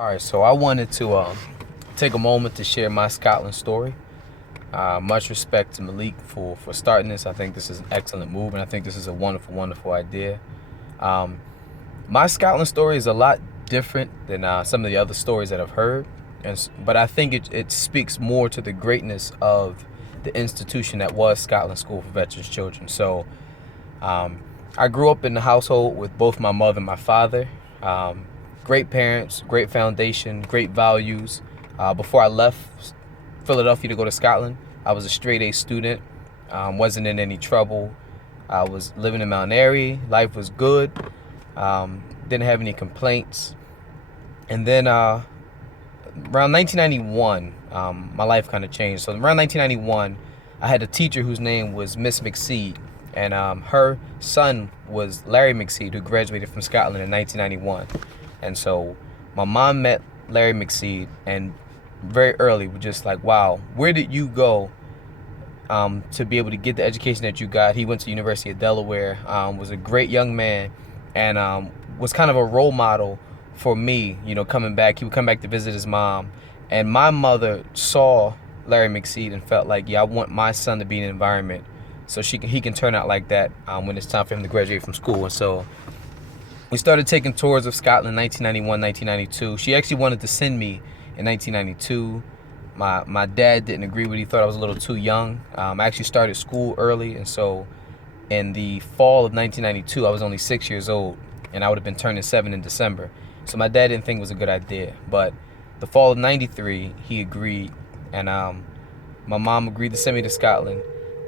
All right, so I wanted to take a moment to share my Scotland story. Much respect to Malik for starting this. I think this is an excellent move, and I think this is a wonderful, wonderful idea. Um, my Scotland story is a lot different than some of the other stories that I've heard, but I think it speaks more to the greatness of the institution that was Scotland School for Veterans Children. So um, I grew up in the household with both my mother and my father. Um, Great parents, great foundation, great values. Before I left Philadelphia to go to Scotland, I was a straight A student, wasn't in any trouble. I was living in Mount Airy. Life was good. Didn't have any complaints. And then around 1991, my life kind of changed. So around 1991, I had a teacher whose name was Miss McSeed, and her son was Larry McSeed, who graduated from Scotland in 1991. And so my mom met Larry McSeed, and very early was just like, wow, where did you go to be able to get the education that you got? He went to University of Delaware, was a great young man, and was kind of a role model for me, coming back. He would come back to visit his mom, and my mother saw Larry McSeed and felt like, yeah, I want my son to be in an environment so he can turn out like that when it's time for him to graduate from school. And so we started taking tours of Scotland in 1991, 1992. She actually wanted to send me in 1992. My dad didn't agree with it. He thought I was a little too young. I actually started school early, and so in the fall of 1992, I was only 6 years old, and I would have been turning 7 in December. So my dad didn't think it was a good idea. But the fall of 93, he agreed, and my mom agreed to send me to Scotland,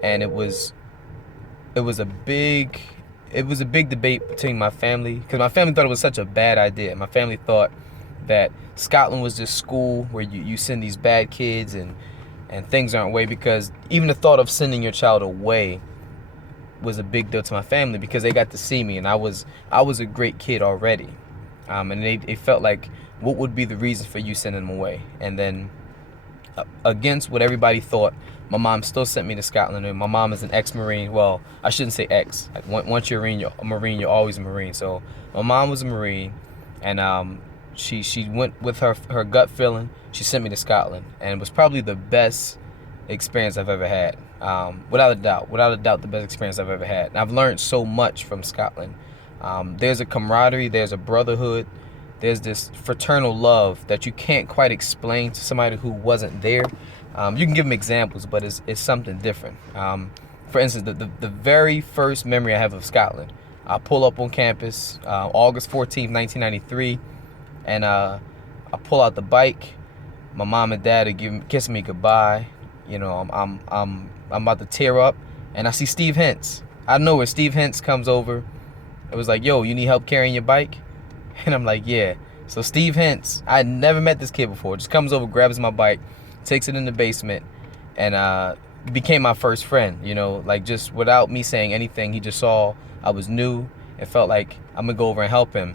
and it was a big debate between my family, because my family thought it was such a bad idea. My family thought that Scotland was just school where you send these bad kids and things aren't way, because even the thought of sending your child away was a big deal to my family, because they got to see me, and I was a great kid already. And they felt like, what would be the reason for you sending them away? And then against what everybody thought, my mom still sent me to Scotland. And my mom is an ex-Marine. Well, I shouldn't say ex. Like, once you're a Marine, you're always a Marine. So my mom was a Marine, and she went with her gut feeling. She sent me to Scotland, and it was probably the best experience I've ever had. Without a doubt, the best experience I've ever had. And I've learned so much from Scotland. There's a camaraderie, there's a brotherhood, there's this fraternal love that you can't quite explain to somebody who wasn't there. You can give them examples, but it's something different. For instance, the very first memory I have of Scotland, I pull up on campus, August 14th, 1993, and I pull out the bike. My mom and dad are kissing me goodbye. I'm about to tear up, and I see Steve Hentz. I know where Steve Hentz comes over. It was like, yo, you need help carrying your bike? And I'm like, yeah. So Steve Hentz, I had never met this kid before, just comes over, grabs my bike, takes it in the basement, and became my first friend. Like, just without me saying anything, he just saw I was new and felt like I'm gonna go over and help him.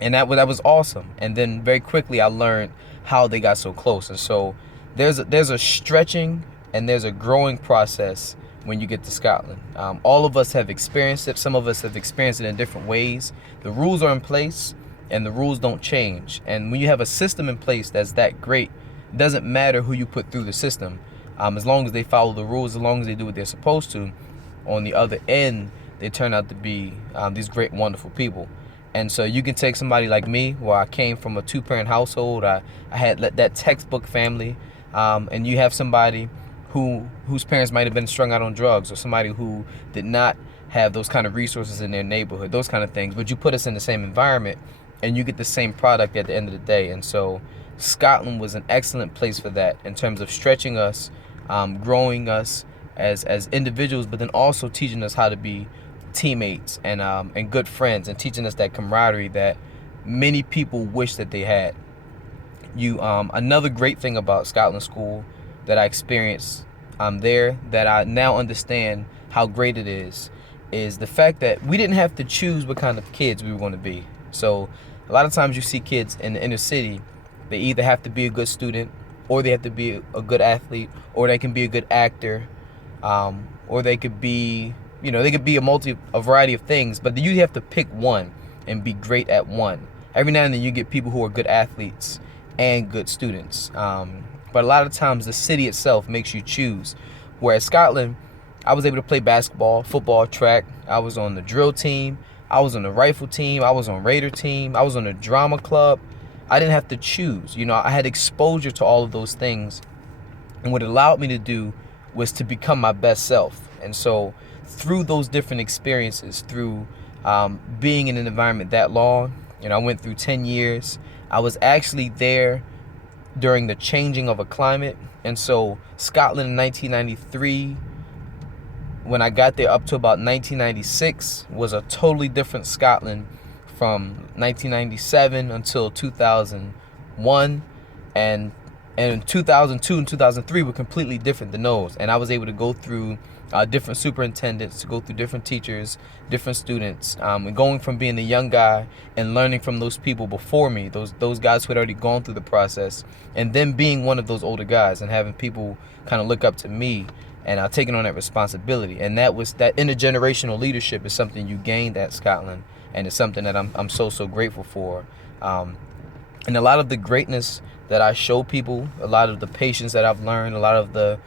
And that was awesome. And then very quickly I learned how they got so close. And so there's a stretching and there's a growing process when you get to Scotland. All of us have experienced it. Some of us have experienced it in different ways. The rules are in place, and the rules don't change. And when you have a system in place that's that great, it doesn't matter who you put through the system. As long as they follow the rules, as long as they do what they're supposed to, on the other end, they turn out to be these great, wonderful people. And so you can take somebody like me, where I came from a two-parent household. I had that textbook family, and you have somebody whose parents might have been strung out on drugs, or somebody who did not have those kind of resources in their neighborhood, those kind of things. But you put us in the same environment, and you get the same product at the end of the day. And so Scotland was an excellent place for that, in terms of stretching us, growing us as individuals, but then also teaching us how to be teammates and good friends, and teaching us that camaraderie that many people wish that they had. Another great thing about Scotland School that I experienced there, that I now understand how great it is the fact that we didn't have to choose what kind of kids we were going to be. So a lot of times you see kids in the inner city, they either have to be a good student, or they have to be a good athlete, or they can be a good actor, or they could be, they could be a variety of things, but you have to pick one and be great at one. Every now and then you get people who are good athletes and good students. But a lot of times the city itself makes you choose. Whereas Scotland, I was able to play basketball, football, track. I was on the drill team. I was on the rifle team. I was on Raider team. I was on the drama club. I didn't have to choose. I had exposure to all of those things. And what it allowed me to do was to become my best self. And so through those different experiences, through being in an environment that long, I went through 10 years. I was actually there during the changing of a climate. And so Scotland in 1993, when I got there up to about 1996, was a totally different Scotland from 1997 until 2001. And 2002 and 2003 were completely different than those. And I was able to go through different superintendents, to go through different teachers, different students, and going from being a young guy and learning from those people before me, those guys who had already gone through the process, and then being one of those older guys and having people kind of look up to me and taking on that responsibility. And that intergenerational leadership is something you gained at Scotland, and it's something that I'm so grateful for. And a lot of the greatness that I show people, a lot of the patience that I've learned, a lot of the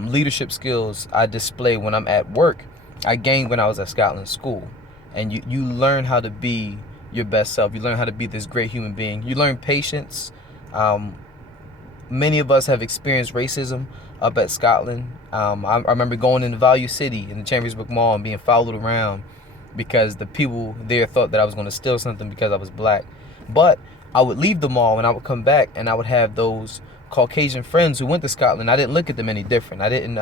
leadership skills I display when I'm at work, I gained when I was at Scotland School. And you learn how to be your best self. You learn how to be this great human being. You learn patience. Many of us have experienced racism up at Scotland. I remember going into Value City in the Chambersburg Mall and being followed around because the people there thought that I was going to steal something because I was black. But I would leave the mall and I would come back and I would have those Caucasian friends who went to Scotland. I didn't look at them any different. I didn't.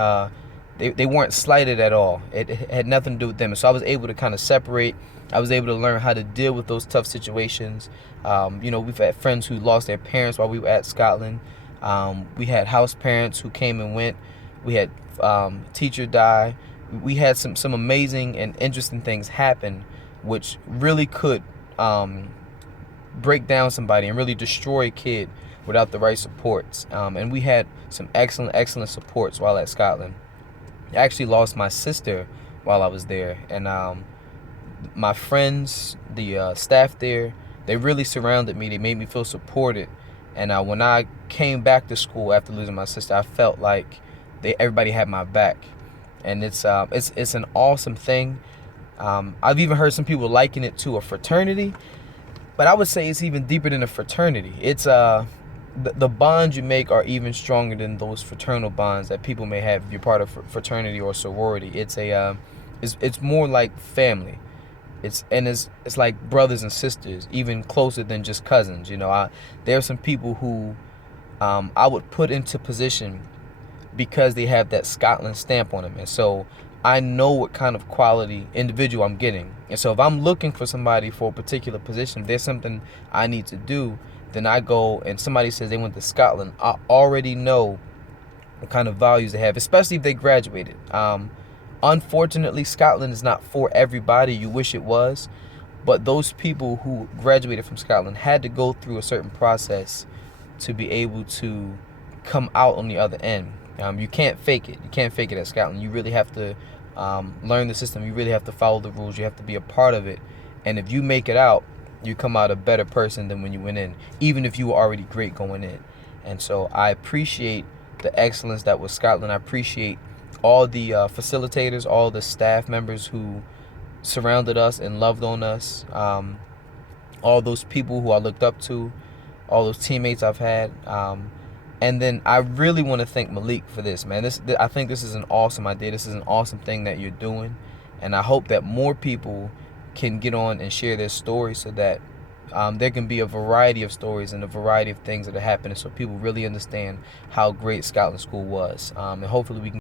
They weren't slighted at all. It had nothing to do with them. So I was able to kind of separate. I was able to learn how to deal with those tough situations. We've had friends who lost their parents while we were at Scotland. We had house parents who came and went. We had teacher die. We had some amazing and interesting things happen, which really could break down somebody and really destroy a kid without the right supports. And we had some excellent supports while at Scotland. I actually lost my sister while I was there, and my friends, the staff there, they really surrounded me. They made me feel supported. And when I came back to school after losing my sister, I felt like everybody had my back. And it's an awesome thing. I've even heard some people liken it to a fraternity, but I would say it's even deeper than a fraternity. It's the bonds you make are even stronger than those fraternal bonds that people may have if you're part of fraternity or sorority. It's more like family. It's like brothers and sisters, even closer than just cousins. There are some people who I would put into position because they have that Scotland stamp on them, and so I know what kind of quality individual I'm getting. And so if I'm looking for somebody for a particular position, if there's something I need to do, then I go and somebody says they went to Scotland. I already know what kind of values they have, especially if they graduated. Unfortunately, Scotland is not for everybody. You wish it was. But those people who graduated from Scotland had to go through a certain process to be able to come out on the other end. You can't fake it. You can't fake it at Scotland. You really have to learn the system. You really have to follow the rules. You have to be a part of it. And if you make it out, you come out a better person than when you went in, even if you were already great going in. And so I appreciate the excellence that was Scotland. I appreciate all the facilitators, all the staff members who surrounded us and loved on us, all those people who I looked up to, all those teammates I've had. And then I really want to thank Malik for this, man. I think this is an awesome idea. This is an awesome thing that you're doing. And I hope that more people can get on and share their stories so that there can be a variety of stories and a variety of things that are happening so people really understand how great Scotland School was. And hopefully we can